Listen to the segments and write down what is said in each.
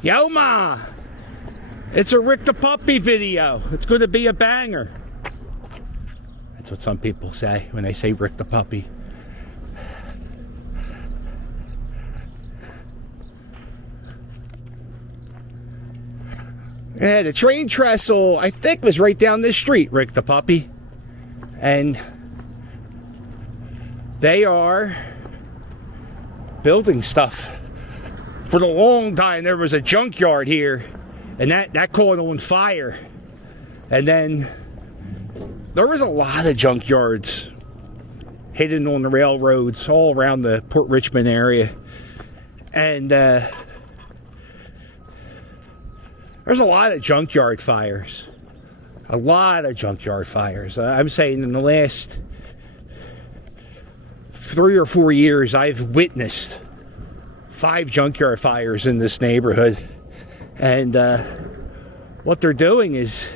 Yo, Ma! It's a Rick the Puppy video. It's going to be a banger. That's what some people say when they say Rick the Puppy. Yeah, the train trestle, I think, was right down this street, Rick the Puppy. And they are building stuff. For the long time, there was a junkyard here, and that caught on fire. And then there was a lot of junkyards hidden on the railroads all around the Port Richmond area. And there's a lot of junkyard fires. A lot of junkyard fires. I'm saying in the last 3 or 4 years, I've witnessed 5 junkyard fires in this neighborhood. And what they're doing is,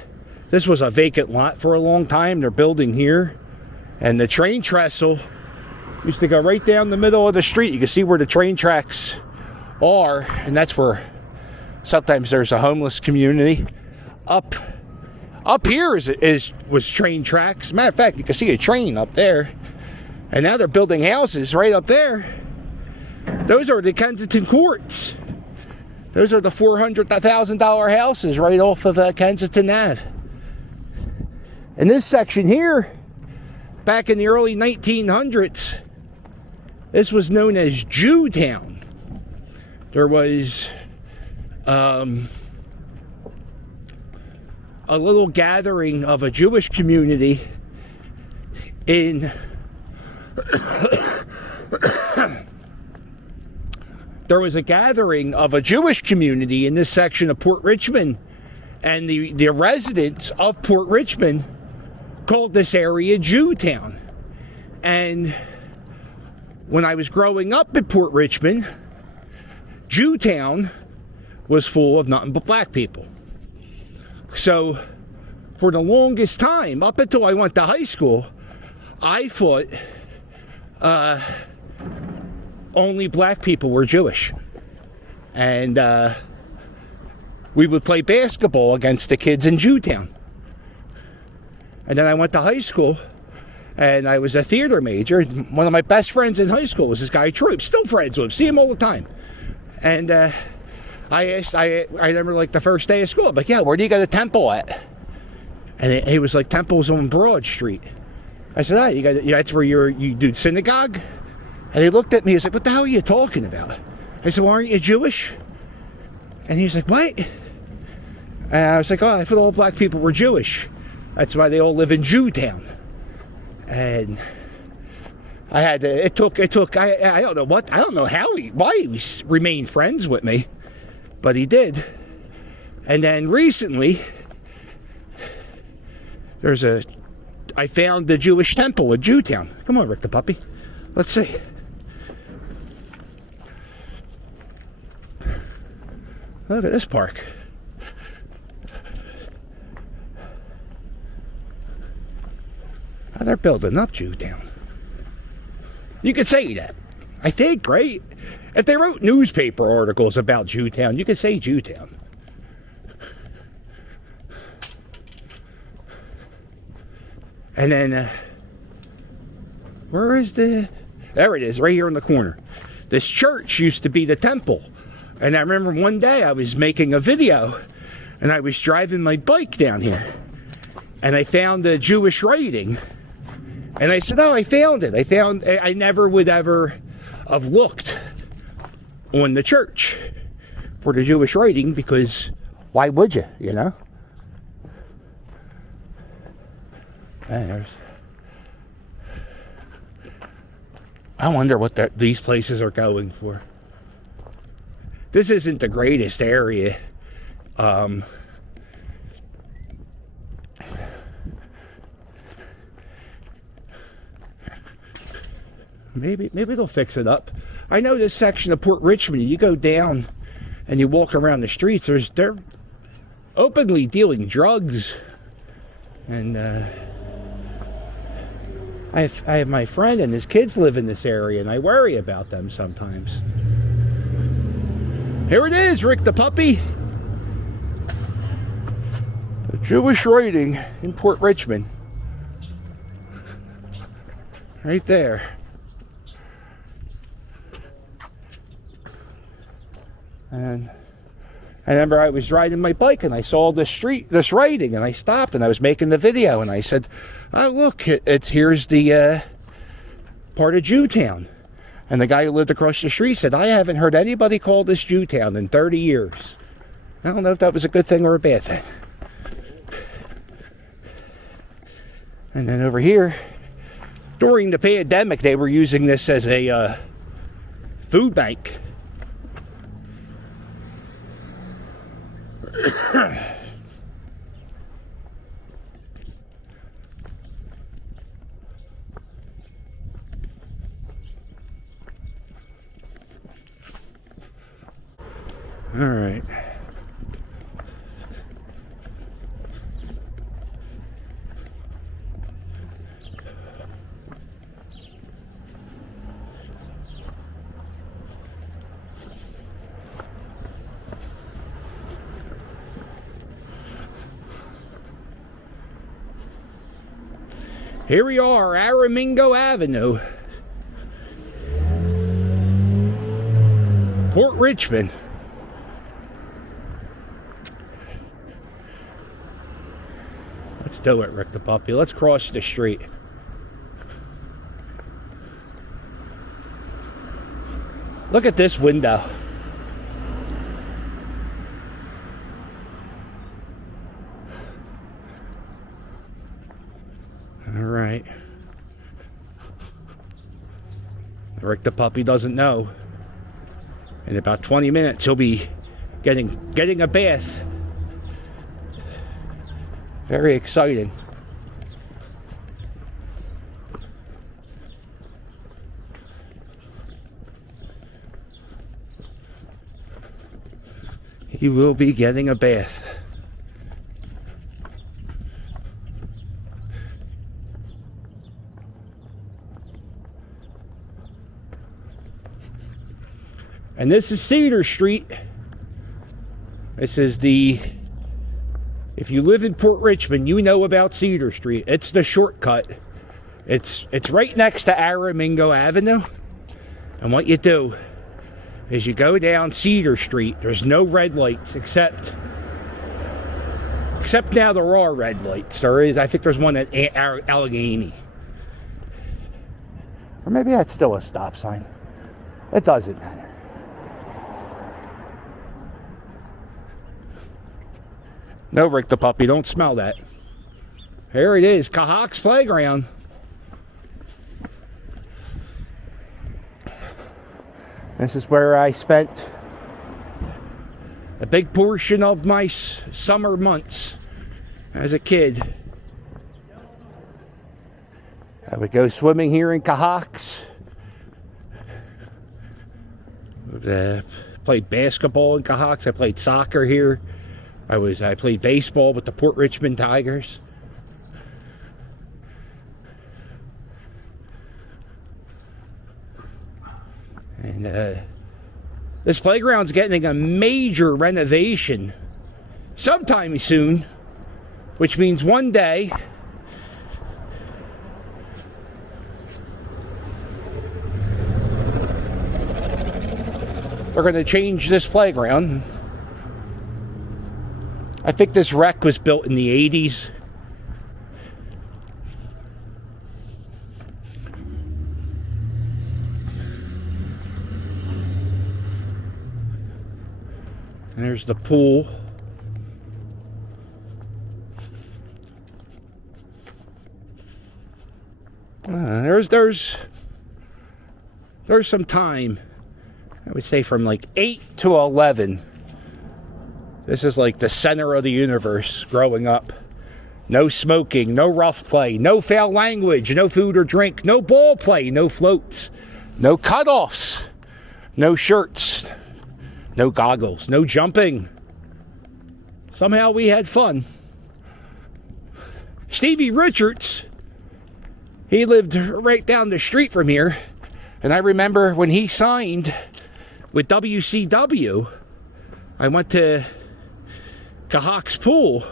this was a vacant lot for a long time. They're building here. And the train trestle used to go right down the middle of the street. You can see where the train tracks are. And that's where sometimes there's a homeless community. Up here was train tracks. Matter of fact, you can see a train up there. And now they're building houses right up there. Those are the Kensington Courts. Those are the $400,000 houses right off of Kensington Ave. And this section here, back in the early 1900s, this was known as Jewtown. There was a little gathering of a Jewish community in there was a gathering of a Jewish community in this section of Port Richmond, and the residents of Port Richmond called this area Jewtown. And when I was growing up in Port Richmond, Jewtown was full of nothing but black people. So for the longest time, up until I went to high school, I thought only black people were Jewish. And we would play basketball against the kids in Jewtown. And then I went to high school, and I was a theater major. One of my best friends in high school was this guy, Troop. Still friends with him. See him all the time. And I remember, like, the first day of school, I'm like, yeah, where do you go to Temple at? And he was like, Temple's on Broad Street. I said, that's where you do synagogue? And he looked at me, he was like, what the hell are you talking about? I said, well, aren't you Jewish? And he was like, what? And I was like, oh, I thought all black people were Jewish. That's why they all live in Jewtown. And I had to, I don't know what, I don't know why he remained friends with me, but he did. And then recently, I found the Jewish temple in Jewtown. Come on, Rick the Puppy. Let's see. Look at this park. Oh, they're building up Jewtown. You could say that, I think, right? If they wrote newspaper articles about Jewtown, you could say Jewtown. And then, where is there it is, right here in the corner. This church used to be the temple. And I remember one day I was making a video, and I was driving my bike down here, and I found a Jewish writing. And I said, oh, I found it. I never would ever have looked on the church for the Jewish writing, because why would you, you know? I wonder what these places are going for. This isn't the greatest area. Maybe they'll fix it up. I know this section of Port Richmond, you go down and you walk around the streets, they're openly dealing drugs. And I have my friend and his kids live in this area, and I worry about them sometimes. Here it is, Rick the Puppy. A Jewish writing in Port Richmond. Right there. And I remember I was riding my bike and I saw this writing, and I stopped and I was making the video and I said, oh look, here's the part of Jewtown. And the guy who lived across the street said, I haven't heard anybody call this Jewtown in 30 years. I don't know if that was a good thing or a bad thing. And then over here, during the pandemic, they were using this as a food bank. All right. Here we are, Aramingo Avenue, Port Richmond. Let's do it, Rick the Puppy. Let's cross the street. Look at this window. All right. Rick the Puppy doesn't know. In about 20 minutes, he'll be getting a bath. Very exciting. He will be getting a bath. And this is Cedar Street. This is if you live in Port Richmond, you know about Cedar Street. It's the shortcut. It's right next to Aramingo Avenue. And what you do is you go down Cedar Street. There's no red lights except now there are red lights. There is, I think there's one at Allegheny. Or maybe that's still a stop sign. It doesn't matter. No, Rick the Puppy, don't smell that. Here it is, Cahawk's Playground. This is where I spent a big portion of my summer months as a kid. I would go swimming here in Cahawk's. Played basketball in Cahawk's. I played soccer here. I played baseball with the Port Richmond Tigers. And this playground's getting a major renovation sometime soon, which means one day they're going to change this playground. I think this wreck was built in the 80s. And there's the pool. There's some time. I would say from like 8 to 11. This is like the center of the universe growing up. No smoking, no rough play, no foul language, no food or drink, no ball play, no floats, no cutoffs, no shirts, no goggles, no jumping. Somehow we had fun. Stevie Richards, he lived right down the street from here. And I remember when he signed with WCW, I went to Cahawk's pool.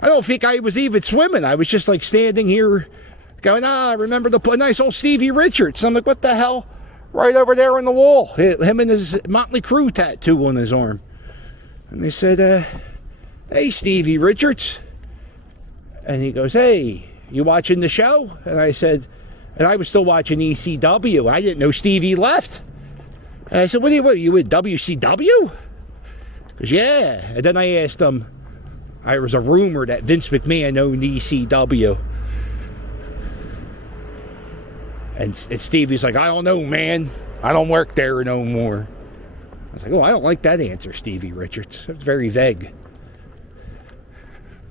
I don't think I was even swimming. I was just like standing here going, I remember the nice old Stevie Richards. I'm like, what the hell? Right over there on the wall. Him and his Motley Crue tattoo on his arm. And they said, hey, Stevie Richards. And he goes, hey, you watching the show? And I said, and I was still watching ECW. I didn't know Stevie left. And I said, what are you with WCW? He goes, yeah. And then I asked him, there was a rumor that Vince McMahon owned ECW. And Stevie's like, I don't know, man. I don't work there no more. I was like, oh, I don't like that answer, Stevie Richards. It's very vague.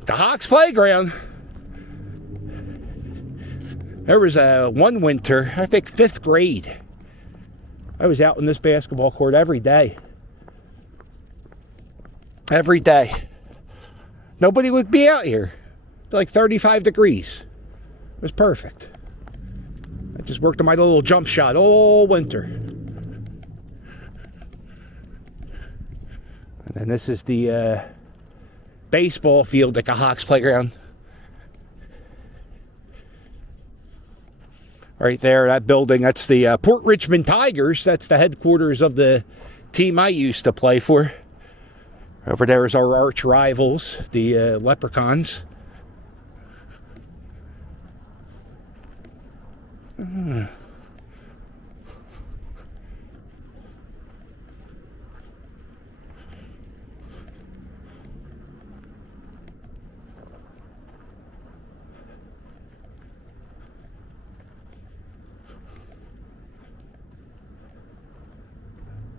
The Hawks Playground. There was one winter, I think 5th grade. I was out in this basketball court every day. Every day. Nobody would be out here. Like 35 degrees. It was perfect. I just worked on my little jump shot all winter. And then this is the baseball field at the Hawks Playground. Right there, that building, that's the Port Richmond Tigers. That's the headquarters of the team I used to play for. Over there is our arch rivals, the Leprechauns.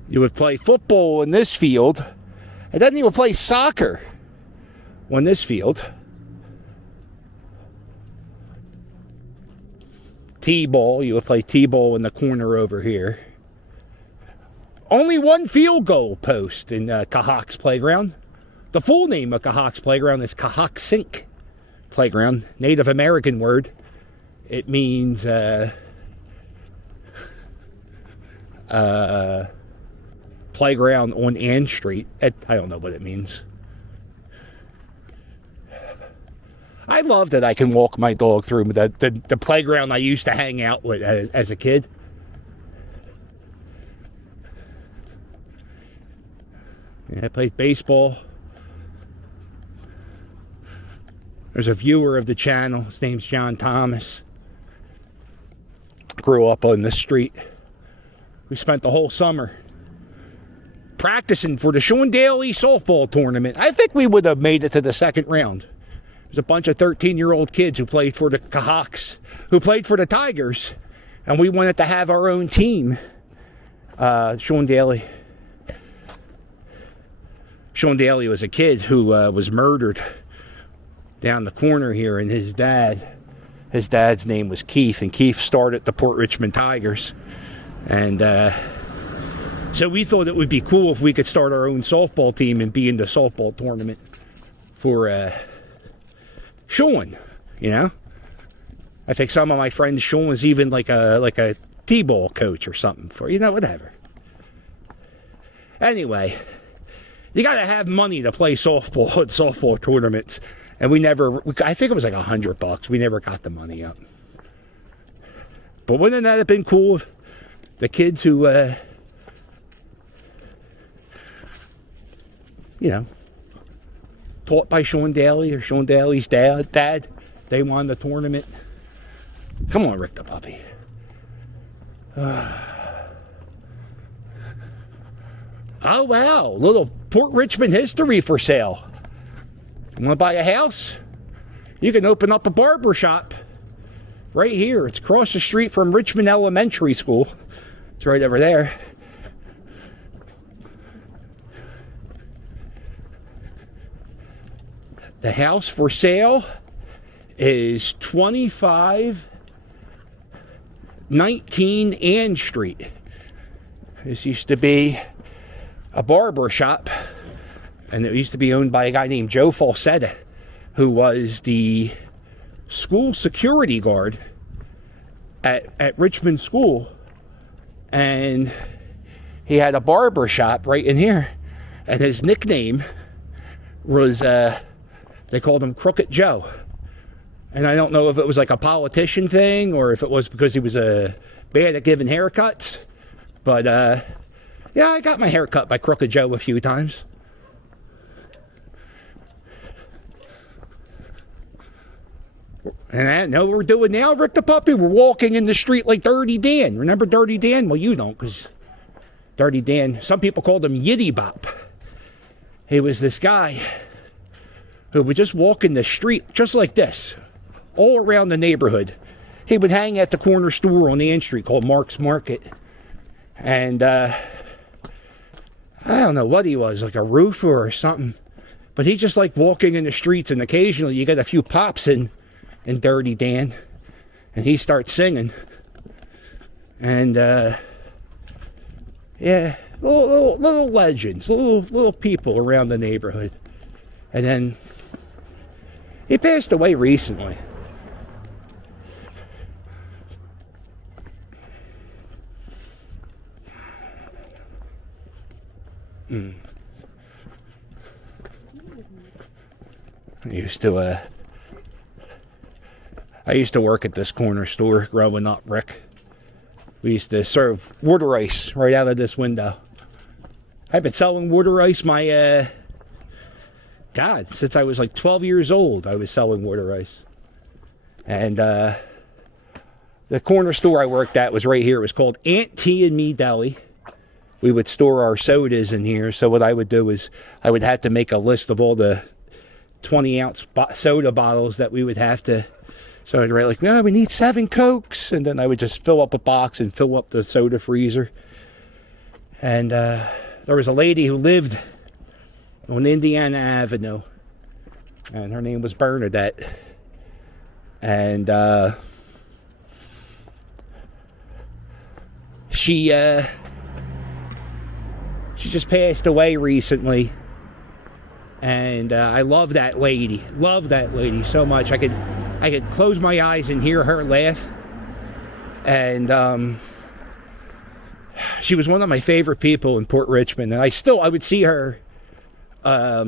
You would play football in this field, and then you would play soccer on this field. T-ball, you would play T-ball in the corner over here. Only one field goal post in Cahawk's Playground. The full name of Cahawk's Playground is Cahocksink Playground, Native American word. It means playground on Ann Street. I don't know what it means. I love that I can walk my dog through the playground I used to hang out with as a kid. Yeah, I played baseball. There's a viewer of the channel. His name's John Thomas. Grew up on this street. We spent the whole summer practicing for the Sean Daly softball tournament. I think we would have made it to the second round. There's a bunch of 13-year-old kids who played for the Cahawks, who played for the Tigers, and we wanted to have our own team. Sean Daly was a kid who was murdered down the corner here, and his dad's name was Keith, and Keith started the Port Richmond Tigers. And so we thought it would be cool if we could start our own softball team and be in the softball tournament for Sean, you know. I think some of my friends, Sean was even like a T-ball coach or something for, you know, whatever. Anyway, you got to have money to play softball at softball tournaments. And I think it was like $100. We never got the money up. But wouldn't that have been cool if the kids who, you know, taught by Sean Daly or Sean Daly's dad, they won the tournament. Come on, Rick the puppy. Oh, wow. Little Port Richmond history for sale. You want to buy a house? You can open up a barber shop right here. It's across the street from Richmond Elementary School. It's right over there. The house for sale is 2519 Ann Street. This used to be a barber shop, and it used to be owned by a guy named Joe Falsetta, who was the school security guard at Richmond School. And he had a barber shop right in here. And his nickname was, they called him Crooked Joe. And I don't know if it was like a politician thing or if it was because he was bad at giving haircuts. But, yeah, I got my hair cut by Crooked Joe a few times. And I know what we're doing now, Rick the Puppy. We're walking in the street like Dirty Dan. Remember Dirty Dan? Well, you don't, because Dirty Dan, some people called him Yiddy Bop. He was this guy who would just walk in the street just like this, all around the neighborhood. He would hang at the corner store on the end street called Mark's Market. And I don't know what he was, like a roofer or something. But he just liked walking in the streets, and occasionally you get a few pops in Dirty Dan, and he starts singing. And yeah, little legends, little people around the neighborhood. And then he passed away recently. I used to work at this corner store growing up, Rick. We used to serve water ice right out of this window. I've been selling water ice since I was like 12 years old, I was selling water ice. And the corner store I worked at was right here. It was called Aunt T and Me Deli. We would store our sodas in here. So what I would do is I would have to make a list of all the 20-ounce soda bottles that we would have to. So I'd write like, well, we need 7 Cokes. And then I would just fill up a box and fill up the soda freezer. And there was a lady who lived on Indiana Avenue. And her name was Bernardette. And she just passed away recently. And I love that lady. Love that lady so much. I could close my eyes and hear her laugh. And she was one of my favorite people in Port Richmond. And I would see her. I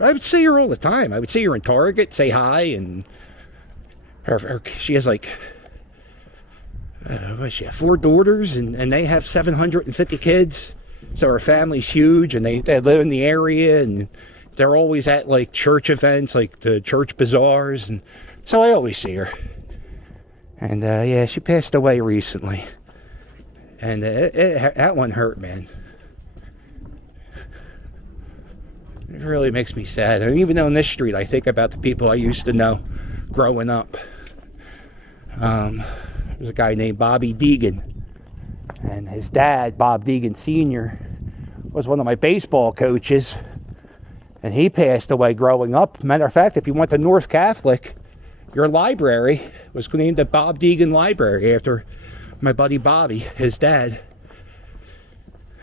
would see her all the time. I would see her in Target, say hi, and she has like, she have 4 daughters, and they have 750 kids. So her family's huge, and they live in the area, and they're always at like church events, like the church bazaars, and so I always see her. And yeah, she passed away recently, and that one hurt, man. It really makes me sad. And even on this street, I think about the people I used to know growing up. There's a guy named Bobby Deegan. And his dad, Bob Deegan Sr., was one of my baseball coaches. And he passed away growing up. Matter of fact, if you went to North Catholic, your library was named the Bob Deegan Library after my buddy Bobby, his dad.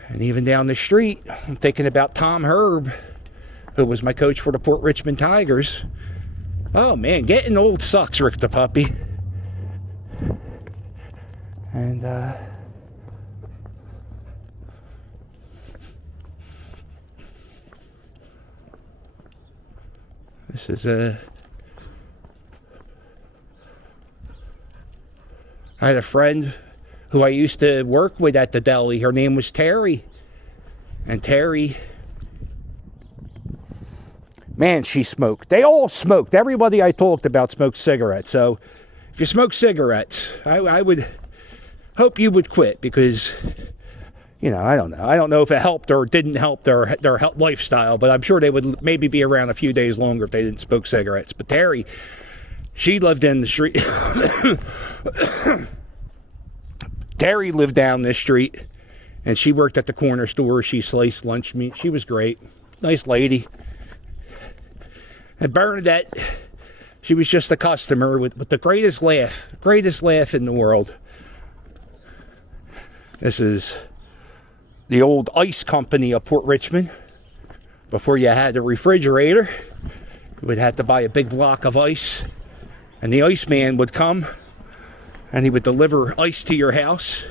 And even down the street, I'm thinking about Tom Herb, who was my coach for the Port Richmond Tigers. Oh man, getting old sucks, Rick the Puppy. And this is I had a friend who I used to work with at the deli. Her name was Terry. And Terry, man, she smoked. They all smoked. Everybody I talked about smoked cigarettes. So if you smoke cigarettes, I would hope you would quit, because, you know, I don't know. I don't know if it helped or didn't help their health lifestyle, but I'm sure they would maybe be around a few days longer if they didn't smoke cigarettes. But Terry, she lived in the street. Terry lived down this street, and she worked at the corner store. She sliced lunch meat. She was great. Nice lady. And Bernardette, she was just a customer with the greatest laugh in the world. This is the old ice company of Port Richmond. Before you had a refrigerator, you would have to buy a big block of ice. And the iceman would come And he would deliver ice to your house.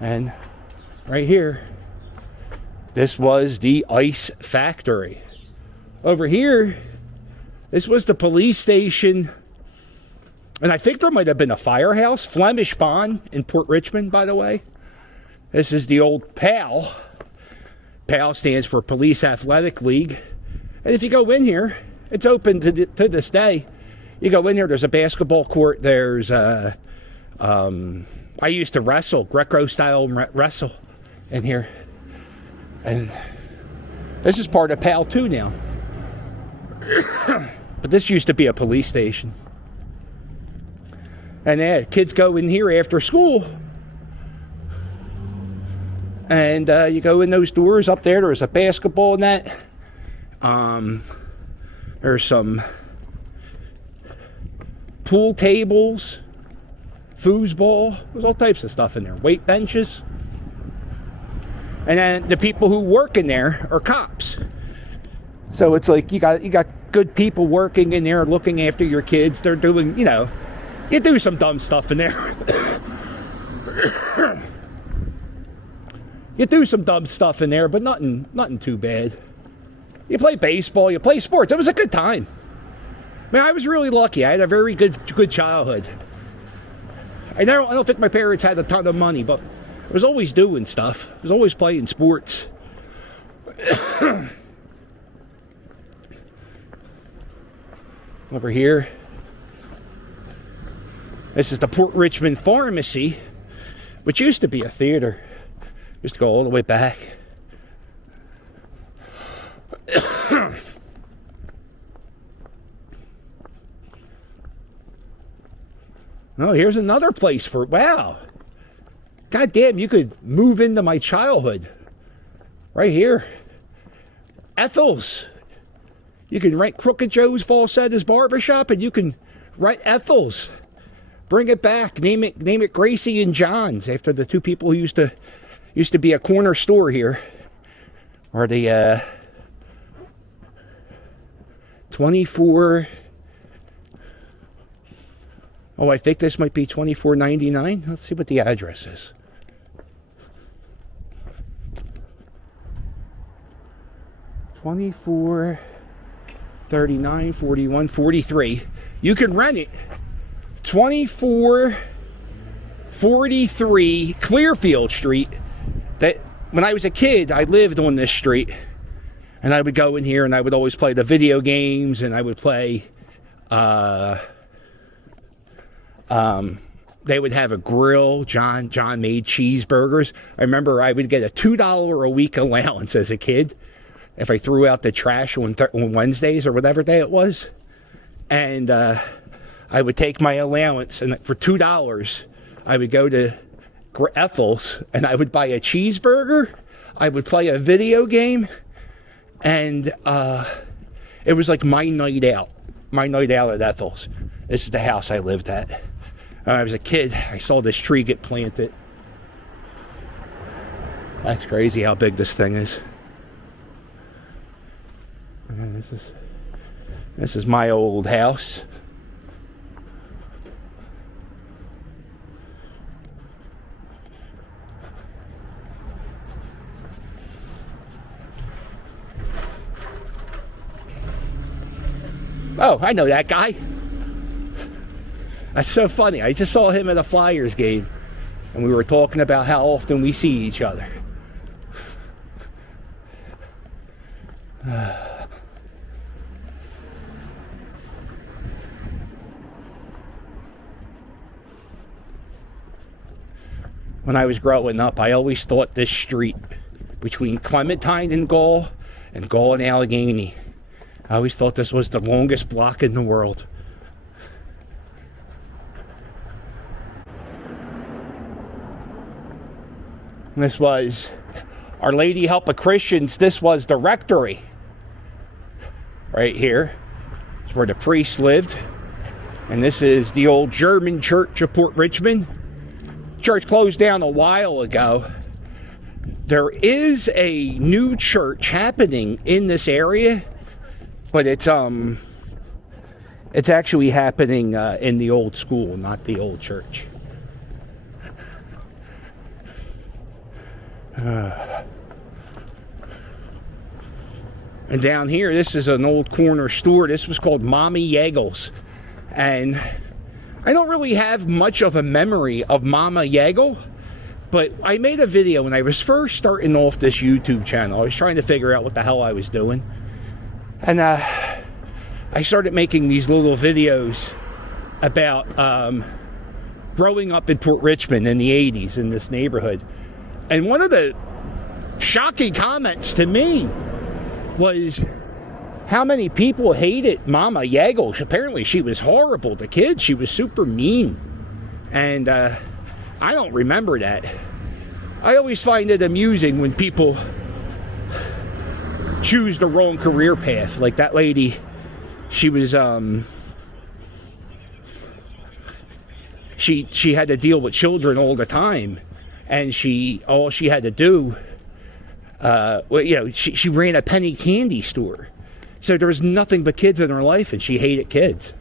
And right here, this was the ice factory. Over here, this was the police station. And I think there might have been a firehouse. Flemish Bond in Port Richmond, by the way. This is the old PAL. PAL stands for Police Athletic League. And if you go in here, it's open to this day. You go in here, there's a basketball court. There's, I used to wrestle, Greco-style wrestle in here. And this is part of PAL 2 now. But this used to be a police station. And kids go in here after school. And you go in those doors up there. There's a basketball net. There's some pool tables, foosball. There's all types of stuff in there. Weight benches. And then the people who work in there are cops. So it's like you got good people working in there looking after your kids. They're doing, you do some dumb stuff in there. You do some dumb stuff in there, but nothing too bad. You play baseball, you play sports. It was a good time. Man, I was really lucky. I had a very good childhood. I don't think my parents had a ton of money, but I was always doing stuff. I was always playing sports. Over here, this is the Port Richmond Pharmacy, which used to be a theater. Used to go all the way back. Oh, here's another place for, wow. God damn, you could move into my childhood. Right here. Ethel's. You can rent Crooked Joe's Falsetta's Barbershop, and you can rent Ethel's. Bring it back. Name it Gracie and John's, after the two people who used to be a corner store here. Or the 24. Oh, I think this might be $24.99. Let's see what the address is. $24, $39, $41, $43. You can rent it. $24.43 Clearfield Street. That when I was a kid, I lived on this street, and I would go in here and I would always play the video games, and I would play. They would have a grill. John made cheeseburgers. I remember I would get a $2 a week allowance as a kid if I threw out the trash on Wednesdays or whatever day it was, and I would take my allowance, and for $2, I would go to Ethel's, and I would buy a cheeseburger. I would play a video game, and it was like my night out at Ethel's. This is the house I lived at. When I was a kid, I saw this tree get planted. That's crazy how big this thing is. And this is my old house. Oh, I know that guy. That's so funny. I just saw him at a Flyers game, and we were talking about how often we see each other. When I was growing up, I always thought this street between Clementine and Gaul and Allegheny, I always thought this was the longest block in the world. And this was Our Lady Help of Christians. This was the rectory. Right here. It's where the priest lived. And this is the old German church of Port Richmond. Church closed down a while ago. There is a new church happening in this area, but it's It's actually happening in the old school, not the old church. And down here, this is an old corner store. This was called Mommy Yagos. And I don't really have much of a memory of Mama Yago, but I made a video when I was first starting off this YouTube channel. I was trying to figure out what the hell I was doing. And I started making these little videos about growing up in Port Richmond in the 80s in this neighborhood. And one of the shocking comments to me was how many people hated Mama Yagos. Apparently she was horrible to kids. She was super mean. And I don't remember that. I always find it amusing when people choose the wrong career path. Like that lady, she was she had to deal with children all the time, and all she had to do she ran a penny candy store, so there was nothing but kids in her life, and she hated kids.